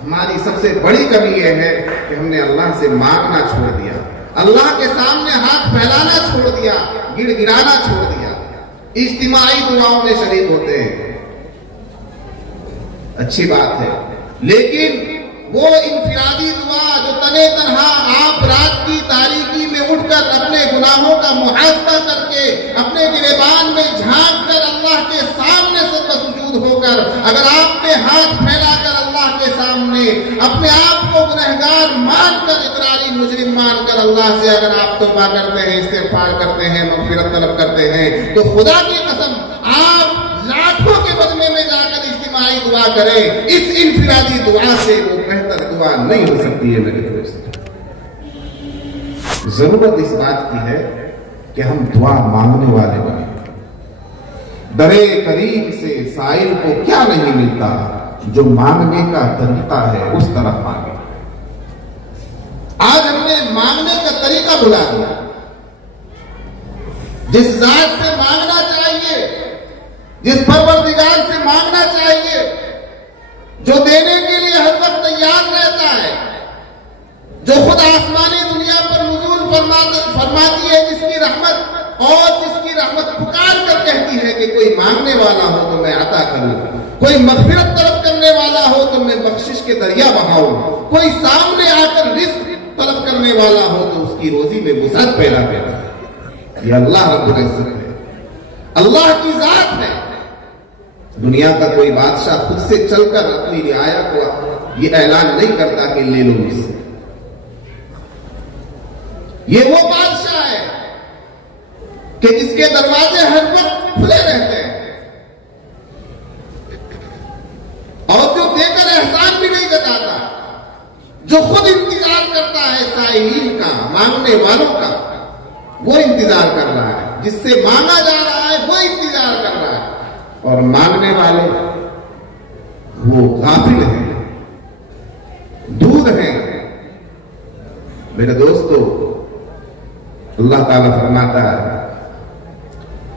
हमारी सबसे बड़ी कमी यह है कि हमने अल्लाह से मांगना छोड़ दिया, अल्लाह के सामने हाथ फैलाना छोड़ दिया, गिड़गिड़ाना छोड़ दिया। इज्तिमाई दुआओं में शरीक होते हैं, अच्छी बात है, लेकिन वो इनफिरादी दुआ जो तने तनहा आप रात की तारीकी में उठकर अपने गुनाहों का मुहासबा करके अपने गिरेबान में झांक कर अल्लाह के सामने सजदा होकर अगर आपने हाथ फैलाकर अल्लाह के सामने अपने आप को गुनहगार मानकर, इकरारी मुजरिम मानकर अल्लाह से अगर आप तौबा करते हैं, इस्तिग़फ़ार करते हैं, मग़फ़िरत तलब करते हैं, तो खुदा की कसम आप लाखों के बदले में जाकर इज्तिमाई दुआ करें, इस इनफिरादी दुआ से वो बेहतर दुआ नहीं हो सकती है मेरे दोस्त। जरूरत इस बात की है कि हम दुआ मांगने वाले बने। दरे करीब से साइल को क्या नहीं मिलता, जो मांगने का तरीका है उस तरफ मांगे। आज हमने मांगने का तरीका भुला दिया। जिस जात से मांगना चाहिए, जिस परवरदिगार से मांगना चाहिए, जो देने के लिए हर वक्त तैयार रहता है, जो खुद आसमानी दुनिया पर नुज़ूल फरमाती है, जिसकी रहमत पुकार कर कहती है कि कोई मांगने वाला हो तो मैं अता करूं, कोई मग़फ़िरत तलब करने वाला हो तो मैं बख्शिश के दरिया बहाऊं, कोई सामने आकर रिज़्क़ तलब करने वाला हो तो उसकी रोजी में वुसअत पैदा करे। ये अल्लाह रब्बुल इज़्ज़त है, अल्लाह की जात है। दुनिया का कोई बादशाह खुद से चलकर अपनी रियाया को ये ऐलान नहीं करता कि ले लो मुझसे। ये वो बादशाह है कि जिसके दरवाजे हर वक्त खुले रहते हैं और जो देकर एहसान भी नहीं जताता, जो खुद इंतजार करता है साइलीन का, मांगने वालों का, वो इंतजार कर रहा है, जिससे मांगा जा रहा है वो इंतजार कर रहा है, और मांगने वाले वो गाफिल हैं, दूर हैं। मेरे दोस्तों, अल्लाह ताला फरमाता है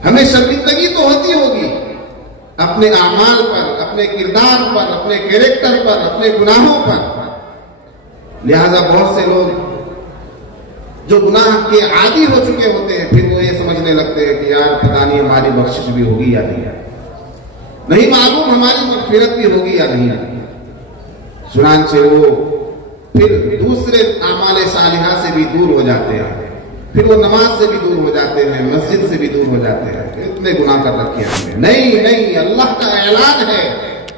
हमें शर्मिंदगी तो होती होगी अपने आमाल पर, अपने किरदार पर, अपने कैरेक्टर पर, अपने गुनाहों पर। लिहाजा बहुत से लोग जो गुनाह के आदी हो चुके होते हैं, फिर वो ये समझने लगते हैं कि यार पता नहीं हमारी बख्शिश भी होगी या नहीं मालूम हमारी मग़फ़िरत भी होगी या नहीं। चुनांचे वो फिर दूसरे आमाले सालिहा से भी दूर हो जाते हैं, फिर वो नमाज से भी दूर हो जाते हैं, मस्जिद से भी दूर हो जाते हैं। इतने गुनाह कर रखे हैं हमने। नहीं, अल्लाह का ऐलान है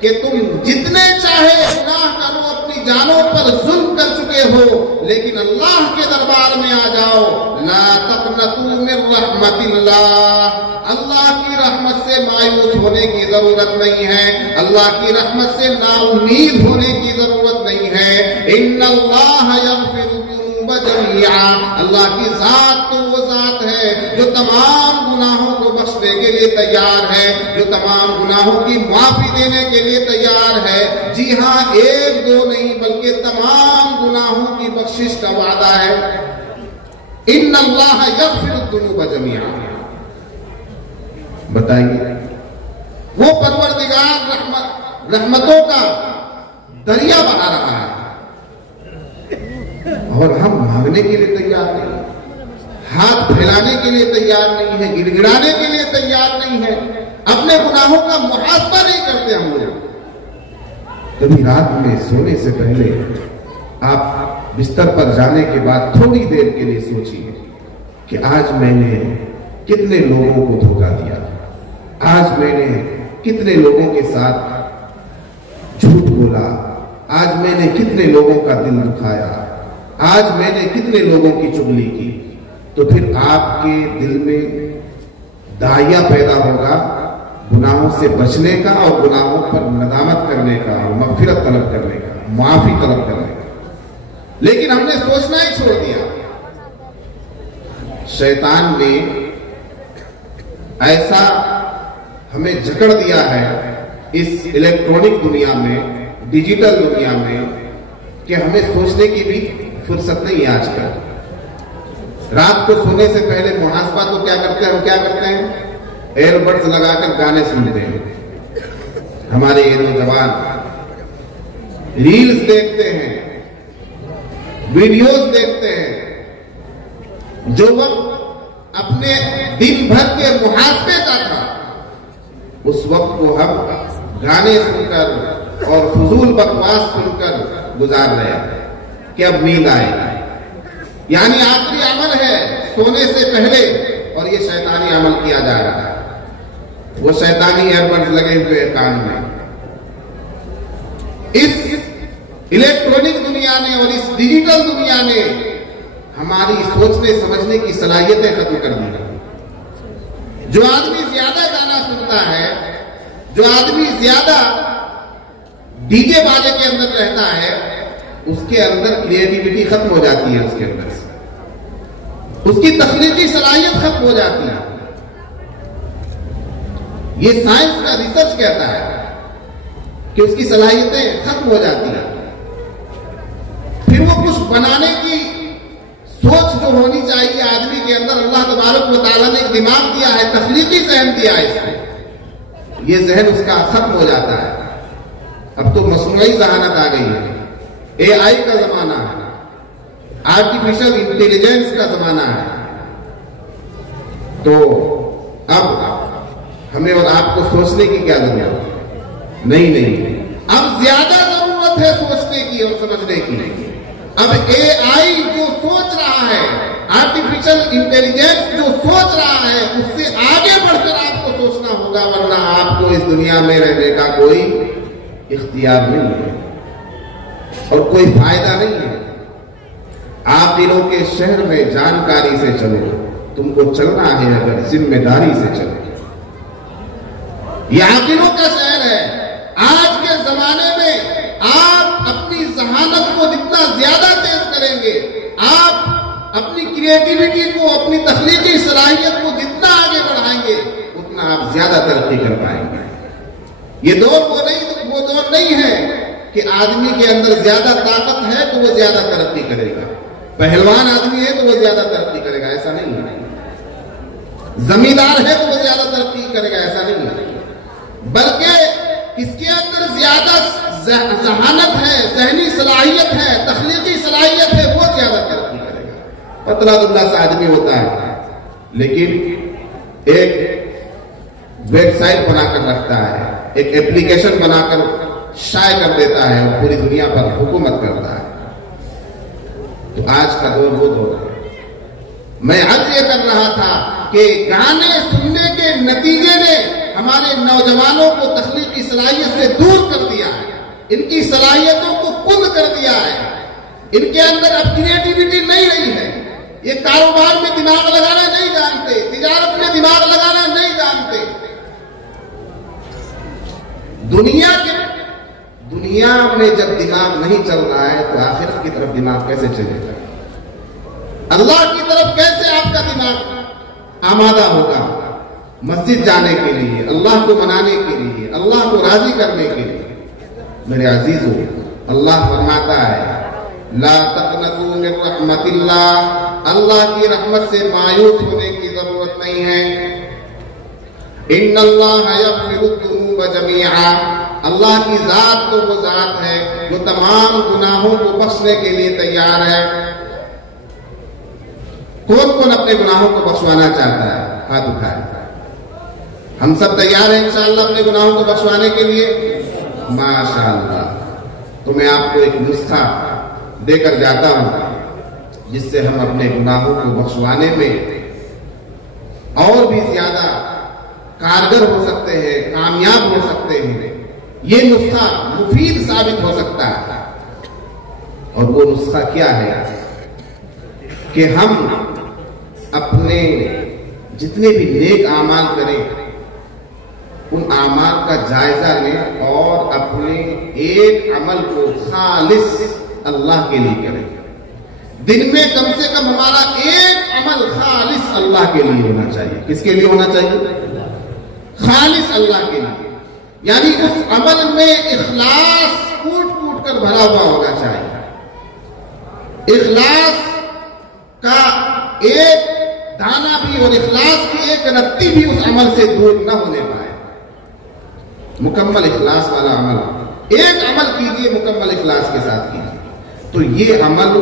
कि तुम जितने चाहे गुनाह करो, अपनी जानों पर जुल्म कर चुके हो, लेकिन अल्लाह के दरबार में आ जाओ। ला तक़नतू मिन रहमतिल्लाह, अल्लाह की रहमत से मायूस होने की जरूरत नहीं है, अल्लाह की रहमत से नाउम्मीद होने की जरूरत नहीं है। इन्नल्लाह यग़फ़िरु ज़ुनूब जमीआ, अल्लाह की जात तो वो जात है जो तमाम गुनाहों को बख्शने के लिए तैयार है, जो तमाम गुनाहों की माफी देने के लिए तैयार है। जी हाँ, एक दो नहीं बल्कि तमाम गुनाहों की बख्शिश का वादा है। इन्नल्लाह यग़फ़िरु ज़ुनूब जमीआ। बताइए, वो परवरदिगार रहमतों का दरिया बहा रहा है और हम भागने के लिए तैयार नहीं, हाथ फैलाने के लिए तैयार नहीं है, गिड़गिड़ाने के लिए तैयार नहीं है, अपने गुनाहों का मुहासबा नहीं करते हम लोग। कभी रात में सोने से पहले आप बिस्तर पर जाने के बाद थोड़ी देर के लिए सोचिए कि आज मैंने कितने लोगों को धोखा दिया, आज मैंने कितने लोगों के साथ झूठ बोला, आज मैंने कितने लोगों का दिल दुखाया, आज मैंने कितने लोगों की चुगली की। तो फिर आपके दिल में दाहिया पैदा होगा गुनाहों से बचने का और गुनाहों पर नदामत करने का और मग़फ़िरत तलब करने का, माफी तलब करने का। लेकिन हमने सोचना ही छोड़ दिया। शैतान ने ऐसा हमें जकड़ दिया है इस इलेक्ट्रॉनिक दुनिया में, डिजिटल दुनिया में, कि हमें सोचने की भी फुर्सत नहीं है आजकल। रात को सोने से पहले मुहासबा तो क्या करते हैं, हम क्या करते हैं, एयरबड्स लगाकर गाने सुनते हैं। हमारे ये नौजवान रील्स देखते हैं, वीडियोस देखते हैं, जो वक्त अपने दिन भर के मुहासबे का था, उस वक्त को हम गाने सुनकर और फजूल बकवास सुनकर गुजार रहे हैं कि अब नींद आएगी। यानी आखिरी अमल है सोने से पहले, और ये शैतानी अमल किया जा रहा है। वो शैतानी एयरबड्स लगे हुए कान में। इस इलेक्ट्रॉनिक दुनिया ने और इस डिजिटल दुनिया ने हमारी सोचने समझने की सलाहियतें खत्म कर दी। जो आदमी ज्यादा गाना सुनता है, जो आदमी ज्यादा डीजे बाजे के अंदर रहता है, उसके अंदर क्रिएटिविटी खत्म हो जाती है, उसके अंदर से उसकी तख्लीकी सलाहियत खत्म हो जाती है। ये साइंस का रिसर्च कहता है कि उसकी सलाहियतें खत्म हो जाती हैं। फिर वो कुछ बनाने की सोच जो होनी चाहिए आदमी के अंदर, अल्लाह तबारक व तआला ने एक दिमाग दिया है, तख्लीकी ज़हन दिया है इसको, ये जहन उसका खत्म हो जाता है। अब तो मसनूई ज़हानत आ गई है, AI का जमाना है, आर्टिफिशियल इंटेलिजेंस का जमाना है। तो अब हमें और आपको सोचने की क्या जरूरत है? नहीं, अब ज्यादा जरूरत है सोचने की और समझने की। अब AI जो सोच रहा है, आर्टिफिशियल इंटेलिजेंस जो सोच रहा है, उससे आगे बढ़कर आपको सोचना होगा, वरना आपको इस दुनिया में रहने का कोई इख्तियार नहीं है और कोई फायदा नहीं है। आप दिनों के शहर में जानकारी से चलो, तुमको चलना है अगर जिम्मेदारी से चलो। यह आकिलों का शहर है। आज के जमाने में आप अपनी जहानत को जितना ज्यादा तेज करेंगे, आप अपनी क्रिएटिविटी को, अपनी तख्लीकी सलाहियत को जितना आगे बढ़ाएंगे, उतना आप ज्यादा तरक्की कर पाएंगे। ये दौर वो दौर नहीं है कि आदमी के अंदर ज्यादा ताकत है तो वो ज्यादा तरक्की करेगा, पहलवान आदमी है तो वो ज्यादा तरक्की करेगा, ऐसा नहीं है। जमींदार है तो वो ज्यादा तरक्की करेगा, ऐसा नहीं है। बल्कि इसके अंदर ज्यादा जहानत है, जहनी सलाहियत है, तख्लीकी सलाहियत है, वो ज्यादा तरक्की करेगा। पतला दुबला सा आदमी होता है, लेकिन एक वेबसाइट बनाकर रखता है, एक एप्लीकेशन बनाकर शाये कर देता है और पूरी दुनिया पर हुकूमत करता है। तो आज का दौर वो दौर है। मैं अर्ज ये कर रहा था कि गाने सुनने के नतीजे ने हमारे नौजवानों को तख्लीकी सलाहियत से दूर कर दिया है, इनकी सलाहियतों को कुंद कर दिया है। इनके अंदर अब क्रिएटिविटी नहीं रही है। ये कारोबार में दिमाग लगाना नहीं जानते, तिजारत में दिमाग लगाना नहीं जानते। दुनिया में जब दिमाग नहीं चल रहा है तो आखिरत की तरफ दिमाग कैसे चलेगा? अल्लाह की तरफ कैसे आपका दिमाग आमादा होगा? मस्जिद जाने के लिए, अल्लाह को मनाने के लिए, अल्लाह को राजी करने के लिए। मेरे अजीजों, अल्लाह फरमाता है ला तक़नतू मिन रहमतिल्लाह, अल्लाह की रहमत से मायूस होने की जरूरत नहीं है। इन्नल्लाह यग़फ़िरुद्दुनूब जमीआ, अल्लाह की जात तो वो जात है जो तमाम गुनाहों को बख्शने के लिए तैयार है। कौन कौन अपने गुनाहों को बख्शवाना चाहता है? हाथ उठाए। हम सब तैयार हैं इंशाअल्लाह अपने गुनाहों को बख्शवाने के लिए। माशाअल्लाह। तो मैं आपको एक नुस्खा देकर जाता हूं जिससे हम अपने गुनाहों को बख्शवाने में और भी ज्यादा कारगर हो सकते हैं, कामयाब हो सकते हैं। ये नुस्खा मुफीद साबित हो सकता है। और वो नुस्खा क्या है कि हम अपने जितने भी नेक आमाल करें, उन आमाल का जायजा लें और अपने एक अमल को खालिस अल्लाह के लिए करें। दिन में कम से कम हमारा एक अमल खालिस अल्लाह के लिए होना चाहिए। किसके लिए होना चाहिए? खालिस अल्लाह के लिए। यानी उस अमल में इखलास कूट कूट कर भरा हुआ होना चाहिए। इखलास का एक दाना भी और इखलास की एक रत्ती भी उस अमल से दूर न होने पाए। मुकम्मल इखलास वाला अमल, एक अमल कीजिए मुकम्मल इखलास के साथ कीजिए। तो ये अमल,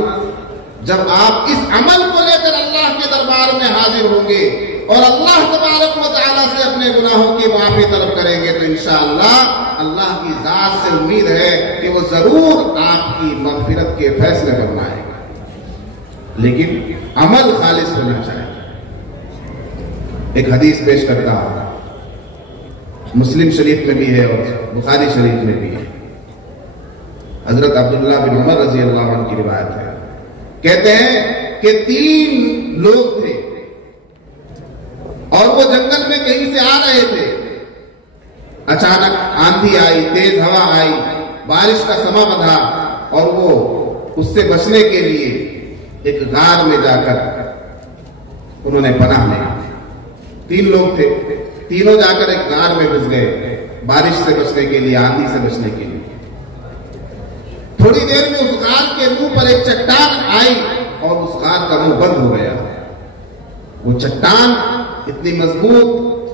जब आप इस अमल को लेकर अल्लाह के दरबार में हाजिर होंगे और अल्लाह तबारक व तआला से अपने गुनाहों की माफी तलब करेंगे, तो इंशाअल्लाह अल्लाह की जात से उम्मीद है कि वो जरूर आपकी मगफिरत के फैसले फरमाएगा। लेकिन अमल खालिस होना चाहिए। एक हदीस पेश करता हूं, मुस्लिम शरीफ में भी है और बुखारी शरीफ में भी है। हजरत अब्दुल्लाह बिन उमर रजी अल्लाह अन्हु की रिवायत है। कहते हैं कि 3 लोग थे और वो जंगल में कहीं से आ रहे थे। अचानक आंधी आई, तेज हवा आई, बारिश का समा बंधा और वो उससे बचने के लिए एक गार में जाकर उन्होंने पनाह ली। 3 लोग थे, तीनों जाकर एक गार में घुस गए, बारिश से बचने के लिए, आंधी से बचने के लिए। थोड़ी देर में उस गार के मुंह पर एक चट्टान आई और उस गार का मुंह बंद हो गया। वो चट्टान इतनी मजबूत,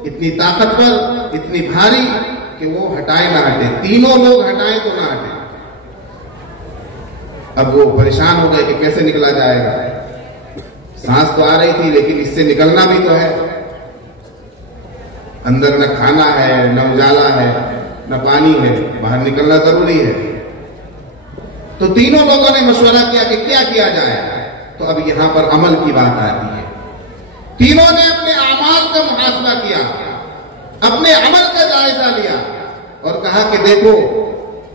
इतनी ताकतवर, इतनी भारी कि वो हटाए ना हटे। तीनों लोग हटाए तो ना हटे। अब वो परेशान हो गए कि कैसे निकला जाएगा। सांस तो आ रही थी लेकिन इससे निकलना भी तो है। अंदर न खाना है, न उजाला है, न पानी है, बाहर निकलना जरूरी है। तो तीनों लोगों ने मशवरा किया कि क्या किया जाए। तो अब यहां पर अमल की बात आती है। तीनों ने अपने अमाल का मुहासबा किया, अपने अमल का जायजा लिया और कहा कि देखो,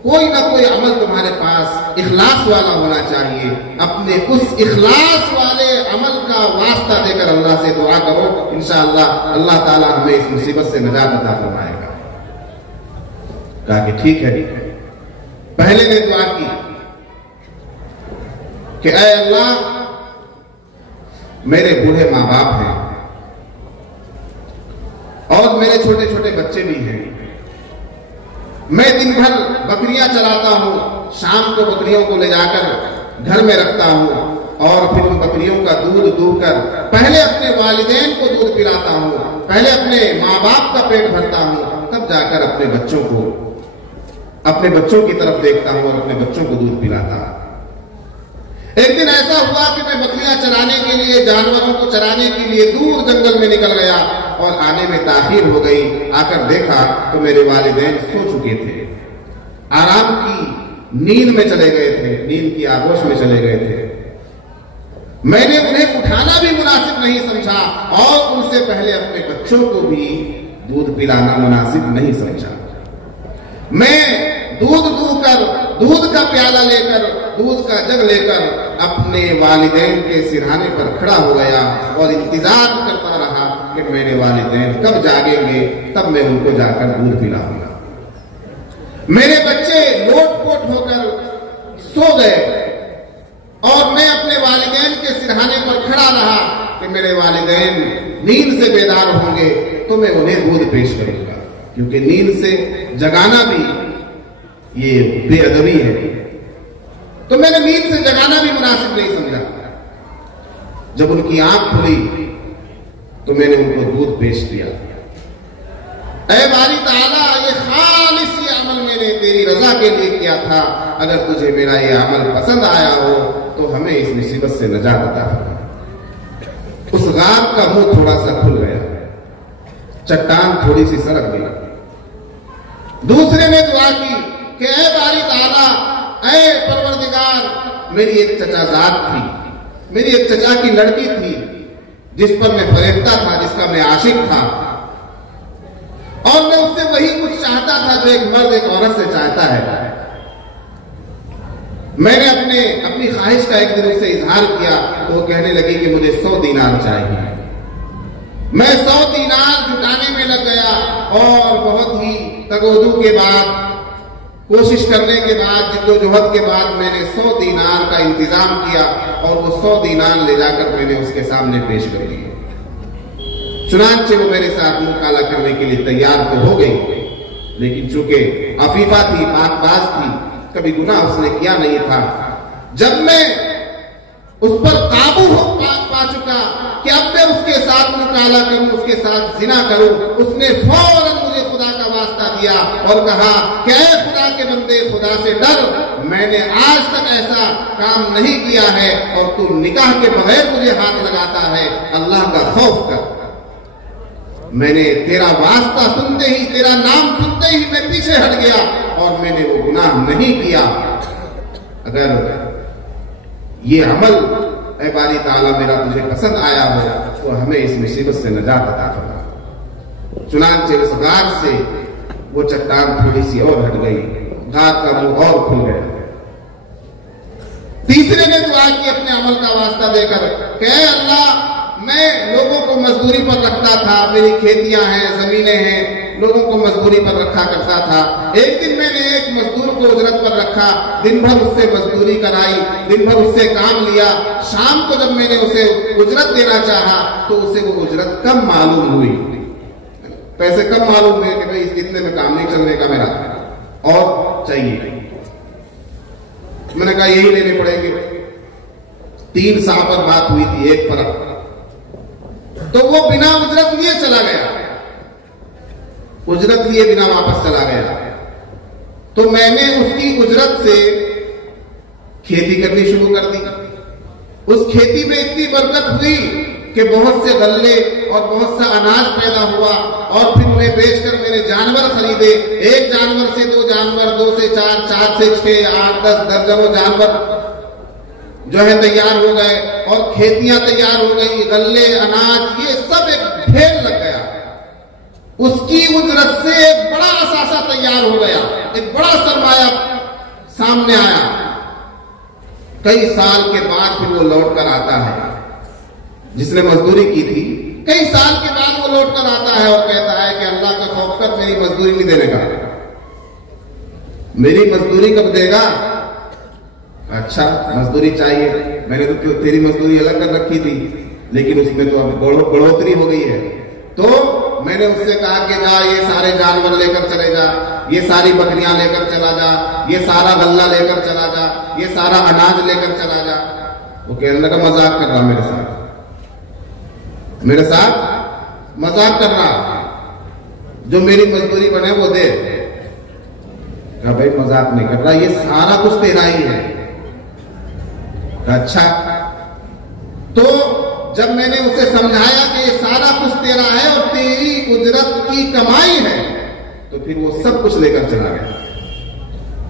कोई ना कोई अमल तुम्हारे पास इखलास वाला होना चाहिए। अपने उस इखलास वाले अमल का वास्ता देकर अल्लाह से दुआ करो, इंशाअल्लाह अल्लाह ताला हमें इस मुसीबत से निजात अता फरमाएगा। कहा कि ठीक है। पहले ने दुआ की कि ऐ अल्लाह, मेरे बूढ़े मां बाप हैं और मेरे छोटे छोटे बच्चे भी हैं। मैं दिन भर बकरियां चलाता हूं, शाम को बकरियों को ले जाकर घर में रखता हूं और फिर उन बकरियों का दूध दूहकर पहले अपने वालिदैन को दूध पिलाता हूं, पहले अपने माँ बाप का पेट भरता हूं, तब जाकर अपने बच्चों की तरफ देखता हूं और अपने बच्चों को दूध पिलाता हूं। एक दिन ऐसा हुआ कि मैं बकरियां चराने के लिए, जानवरों को चराने के लिए दूर जंगल में निकल गया और आने में ताखीर हो गई। आकर देखा तो मेरे वालिदैन सो चुके थे, आराम की नींद में चले गए थे, नींद की आगोश में चले गए थे। मैंने उन्हें उठाना भी मुनासिब नहीं समझा और उनसे पहले अपने बच्चों को भी दूध पिलाना मुनासिब नहीं समझा। मैं दूध का प्याला लेकर, दूध का जग लेकर अपने वालिदैन के सिरहाने पर खड़ा हो गया और इंतजार करता रहा कि मेरे वालिदैन कब जागेंगे, तब मैं उनको जाकर दूध पिलाऊंगा। मेरे बच्चे लोट-पोट होकर सो गए और मैं अपने वालिदैन के सिरहाने पर खड़ा रहा कि मेरे वालिदैन नींद से बेदार होंगे तो मैं उन्हें दूध पेश करूंगा, क्योंकि नींद से जगाना भी ये बेअदबी है। तो मैंने नींद से जगाना भी मुनासिब नहीं समझा। जब उनकी आंख खुली तो मैंने उनको दूध पेश किया। ऐ बारी ताला, ये खालिस ये अमल मैंने तेरी रजा के लिए किया था। अगर तुझे मेरा ये अमल पसंद आया हो तो हमें इस मुसीबत से नजात अता फरमा। उस गार का मुंह थोड़ा सा खुल गया, चट्टान थोड़ी सी सरक गई। दूसरे ने दुआ की कि ऐ बारी ताला, ऐ परवरदिगार, मेरी एक चचाजाद थी, मेरी एक चचा की लड़की थी जिस पर मैं फरेफ्ता था, जिसका मैं आशिक था और मैं उससे वही कुछ चाहता था जो एक मर्द एक औरत से चाहता है। मैंने अपनी ख्वाहिश का एक दिन उससे इजहार किया तो वो कहने लगी कि मुझे 100 दीनार चाहिए। मैं 100 दीनार जुटाने में लग गया और बहुत ही तगोदू के बाद, कोशिश करने के बाद, जिद्दोजहद के बाद मैंने 100 दीनार का इंतजाम किया और वो 100 दीनार ले जाकर मैंने उसके सामने पेश कर दिए। चुनांचे वो मेरे साथ मुंह काला करने के लिए तैयार तो हो गई, लेकिन चूंकि अफीफा थी, पाकबाज थी, कभी गुनाह उसने किया नहीं था। जब मैं उस पर काबू पा चुका कि अब मैं उसके साथ मुंह काला करूं, उसके साथ जिना करूं, उसने फौरन मुझे खुदा का वास्ता दिया और कहा कि ऐ खुदा खुदा के बंदे, खुदा से डर, मैंने आज तक ऐसा काम नहीं किया है और तू निकाह के बगैर मुझे हाथ लगाता है, अल्लाह का खौफ कर। मैंने तेरा वास्ता सुनते ही, तेरा नाम सुनते ही मैं पीछे हट गया और मैंने वो गुनाह नहीं किया। अगर ये अमल ऐ बारी ताला मेरा तुझे पसंद आया हो तो हमें इस मुसीबत से नजात अता फरमा। चुनांचे उस गार से वो चट्टान थोड़ी सी और हट गई, गार का मुंह और खुल गया। तीसरे ने दुआ की अपने अमल का वास्ता देकर, कहे अल्लाह मैं लोगों को मजदूरी पर रखता था, मेरी खेतियां हैं, जमीनें हैं, लोगों को मजदूरी पर रखा करता था। एक दिन मैंने एक मजदूर को उजरत पर रखा, दिन भर उससे मजदूरी कराई, दिन भर उससे काम लिया। शाम को जब मैंने उसे उजरत देना चाहा तो उसे वो उजरत कम मालूम हुई, पैसे कम मालूम हुए कि भाई इतने में काम नहीं चलने का मेरा, और चाहिए। मैंने कहा यही लेने पड़ेंगे। 3 साल पर बात हुई थी, एक फर्क, तो वो बिना उजरत लिए चला गया, उजरत लिए बिना वापस चला गया। तो मैंने उसकी उजरत से खेती करनी शुरू कर दी। उस खेती में इतनी बरकत हुई कि बहुत से गल्ले और बहुत सा अनाज पैदा हुआ और फिर उन्हें बेचकर मैंने जानवर खरीदे। एक जानवर से 2 जानवर, 2 से 4, 4 से 6, 8, 10 दर्जनों जानवर जो है तैयार हो गए और खेतियां तैयार हो गई, गल्ले, अनाज, ये सब एक ढेर लग गया। उसकी उजरत से एक बड़ा असासा तैयार हो गया, एक बड़ा सरमाया सामने आया। कई साल के बाद फिर वो लौट कर आता है, जिसने मजदूरी की थी, कई साल के बाद वो लौट कर आता है और कहता है कि अल्लाह का खौफ कर, मेरी मजदूरी नहीं देने का। मेरी मजदूरी कब देगा? अच्छा मजदूरी चाहिए, मैंने तो तेरी मजदूरी अलग कर रखी थी, लेकिन उसमें तो अब बढ़ोतरी हो गई है। तो मैंने उससे कहा कि जा ये सारे जानवर लेकर चले जा, ये सारी बकरियां लेकर चला जा, ये सारा गल्ला लेकर चला जा, ये सारा अनाज लेकर चला जा। वो कहने लगा मजाक कर रहा मेरे साथ मजाक कर रहा, जो मेरी मजदूरी बने वो दे। कहा भाई मजाक नहीं कर रहा, ये सारा कुछ तेरा ही है। अच्छा, तो जब मैंने उसे समझाया कि ये सारा कुछ तेरा है और तेरी उजरत की कमाई है, तो फिर वो सब कुछ लेकर चला गया।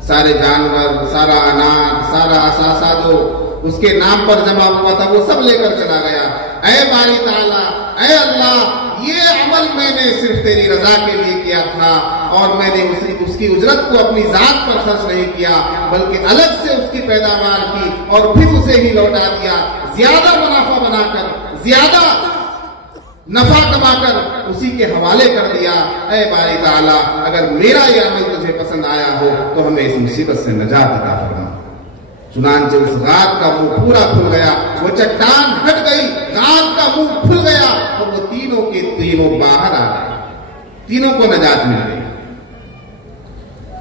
सारे जानवर, सारा अनाज, सारा असासा जो उसके नाम पर जमा हुआ था वो सब लेकर चला गया। ऐ बारी ताला, ऐ अल्लाह, ये अमल मैंने सिर्फ तेरी रजा के लिए किया था और मैंने उसकी उजरत को अपनी जात पर खर्च नहीं किया, बल्कि अलग से उसकी पैदावार की और फिर उसे ही लौटा दिया, ज्यादा मुनाफा बनाकर, ज्यादा नफा कमाकर उसी के हवाले कर दिया। ऐ बारी ताला, अगर मेरा यह अमल तुझे पसंद आया हो तो हमें इस मुसीबत से नजात अता फरमा। चुनांचे उस गार का मुंह पूरा खुल गया, वो चट्टान हट गई, गार का मुंह खुल गया और वो तीनों के तीनों बाहर आ गए, तीनों को नजात मिल गई।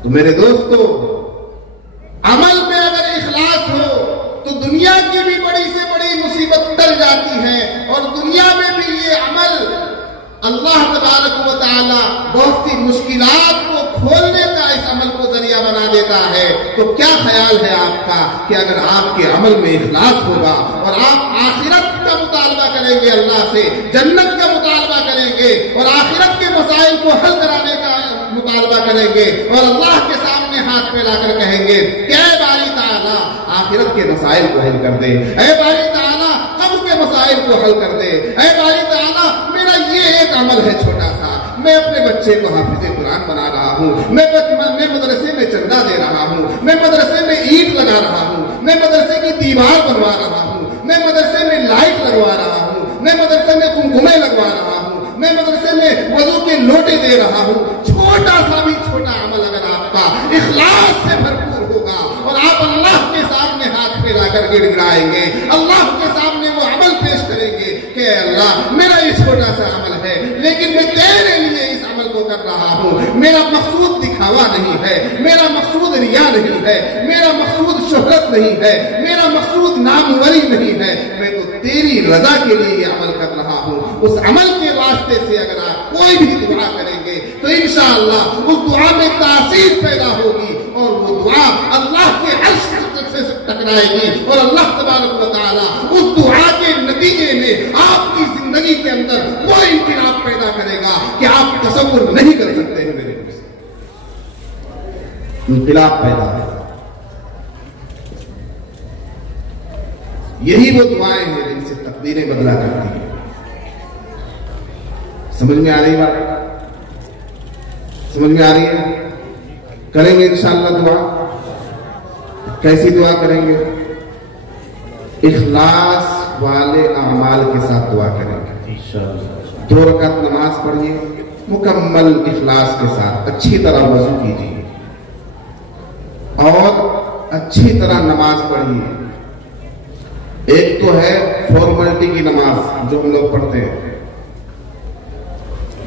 तो मेरे दोस्तों, अमल में अगर इखलास हो तो दुनिया की भी बड़ी से बड़ी मुसीबत टल जाती है और दुनिया में भी ये अमल अल्लाह तबारक व तआला बहुत सी मुश्किलात को खोलने का इस अमल को जरिया बना देता है। तो क्या ख्याल है आपका कि अगर आपके अमल में इखलास होगा और आप आखिरत का मुतालबा करेंगे, अल्लाह से जन्नत का मुतालबा करेंगे और आखिरत के मसाइल को हल कराने का मुतालबा करेंगे और अल्लाह के सामने हाथ फैलाकर कहेंगे क्या बारी ताला आखिरत के मसाइल को हल कर दे, ऐ बारी ताला कब्र के मसाइल को हल कर दे, ऐ बारी ताला मेरा ये एक अमल है छोटा सा, मैं अपने बच्चे को हाफिज़े कुरान बना रहा हूँ, मैं मदरसे में चंदा दे रहा हूँ, मैं मदरसे में ईंट लगा रहा हूँ, मैं मदरसे की दीवार बनवा रहा हूँ, मैं मदरसे में लाइट लगवा रहा हूँ, मैं मदरसे में कुमकुमे लगवा रहा हूँ, मैं मदरसे में वजू के लोटे दे रहा हूँ। छोटा सा भी छोटा अमल अगर आपका इखलास से भरपूर होगा और आप अल्लाह के सामने हाथ फैलाकर गिड़गिड़ाएंगे, अल्लाह के सामने वो अमल पेश करेंगे कि अल्लाह मेरा ये छोटा सा अमल है लेकिन मैं तेरे लिए इस अमल को कर रहा हूँ, मेरा मकसूद दिखावा नहीं है, मेरा मकसूद रिया नहीं है, मेरा मकसूद शोहरत नहीं है, मेरा मकसूद नामवरी नहीं है, मैं तो तेरी रजा के लिए ये अमल कर रहा हूँ। उस अमल के वास्ते से अगर आप कोई भी दुआ करेंगे तो इंशाअल्लाह उस दुआ में तासीर पैदा होगी, वो दुआ अल्लाह के अर्श से टकराएगी और अल्लाह तबारक व तआला उस दुआ के नतीजे में आपकी जिंदगी के अंदर वो इनकलाब पैदा करेगा कि आप तसव्वुर नहीं कर सकते हैं। मेरे इनकलाब पैदा है। यही वो दुआएं हैं जिनसे तकदीरें बदला करती हैं। समझ में आ रही बात? समझ में आ रही है? करेंगे इंशाअल्लाह दुआ। कैसी दुआ करेंगे? इखलास वाले अमाल के साथ दुआ करेंगे इंशाअल्लाह। 2 रकात नमाज पढ़िए मुकम्मल इखलास के साथ, अच्छी तरह वजू कीजिए और अच्छी तरह नमाज पढ़िए। एक तो है फॉर्मेलिटी की नमाज जो हम लोग पढ़ते हैं,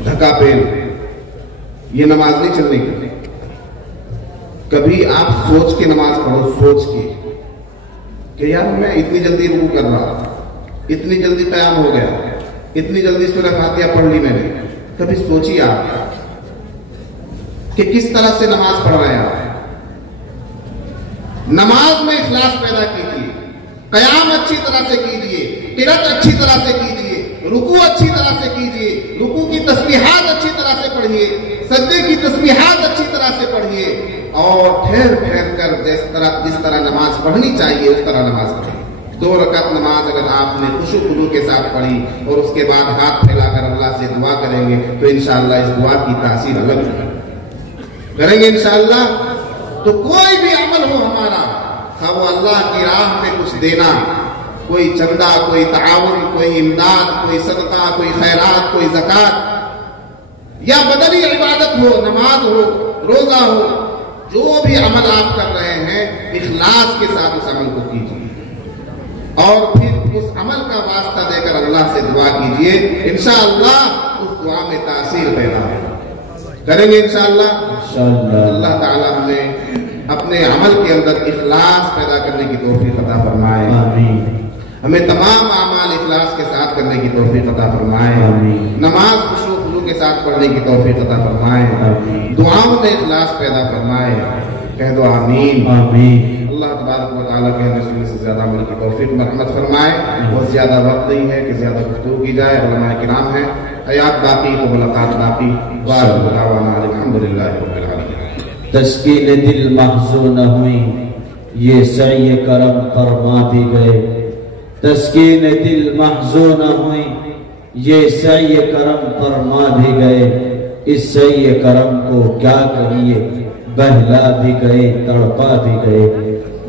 ढका पेल, ये नमाज नहीं चलने की। कभी आप सोच के नमाज पढ़ो, सोच के कि यार मैं इतनी जल्दी रुकू कर रहा, इतनी जल्दी क़याम हो गया, इतनी जल्दी सूरह फातिहा पढ़ ली मैंने। कभी सोचिए आप कि किस तरह से नमाज पढ़ रहे हैं आप। नमाज में इखलास पैदा कीजिए, क़याम अच्छी तरह से कीजिए, क़िरात अच्छी तरह से कीजिए, रुकू अच्छी तरह से कीजिए, रुकू की तस्बीहात अच्छी तरह से पढ़िए, सज्दे की तस्बीहात अच्छी तरह से पढ़िए और ठहर ठहर कर जिस तरह नमाज पढ़नी चाहिए उस तरह नमाज पढ़िए। 2 रकात नमाज अगर आपने खुशू खुदू के साथ पढ़ी और उसके बाद हाथ फैलाकर अल्लाह से दुआ करेंगे तो इंशाअल्लाह इस दुआ की तासीर अलग करेंगे इंशाअल्लाह। तो कोई भी अमल हो हमारा, हाँ वो अल्लाह की राह में कुछ देना, कोई चंदा, कोई ताउन, कोई इमदाद, कोई सदका, कोई खैरात, कोई ज़कात या बदनी इबादत हो, नमाज हो, रोजा हो, जो भी अमल आप कर रहे हैं इखलास के साथ उस अमल को कीजिए और फिर उस अमल का वास्ता देकर अल्लाह से दुआ कीजिए। इंशाअल्लाह उस दुआ में तासीर पैदा करेंगे इंशाअल्लाह। अल्लाह ताला हमें अपने अमल के अंदर इखलास पैदा करने की तौफीक अता फरमाए। हमें तमाम अमाल इखलास के साथ करने की तौफीक अता फरमाए। नमाज खुशू खुशू के साथ पढ़ने की तौफीक अता फरमाए। दुआओं में इखलास पैदा फरमाए। कह दो आमीन। अल्लाह तबारक व तआला के रसूल से ज्यादा अमल की तौफीक रहमत फरमाए। बहुत ज्यादा वक्त नहीं है कि ज्यादा गुफ्तगू की जाए। उलमाए किराम है, हयात बाकी तो मुलाकात बाकी। अल्हम्दुलिल्लाह रब्बिल आलमीन। तस्कीन दिल महज़ून हुई, ये सही करम फरमा भी गए। तस्कीन दिल महज़ून हुई, ये सही करम फरमा भी गए। इस सही करम को क्या कहिए, बहला भी गए, तड़पा भी गए।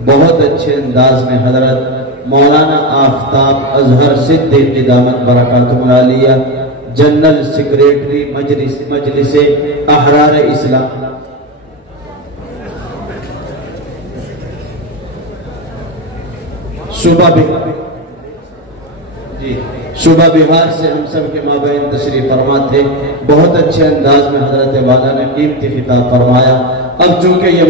बहुत अच्छे अंदाज में हजरत मौलाना आफ्ताब अजहर सिद्दीकी दामत बरकातुहुल आलिया जनरल सेक्रेटरी मजलिस अहरार इस्लाम सुबह बिहार से हम सब के माबैन तशरीफ फरमा थे। बहुत अच्छे अंदाज में हजरत वाला ने कीमती खिताब फरमाया। अब चूंकि ये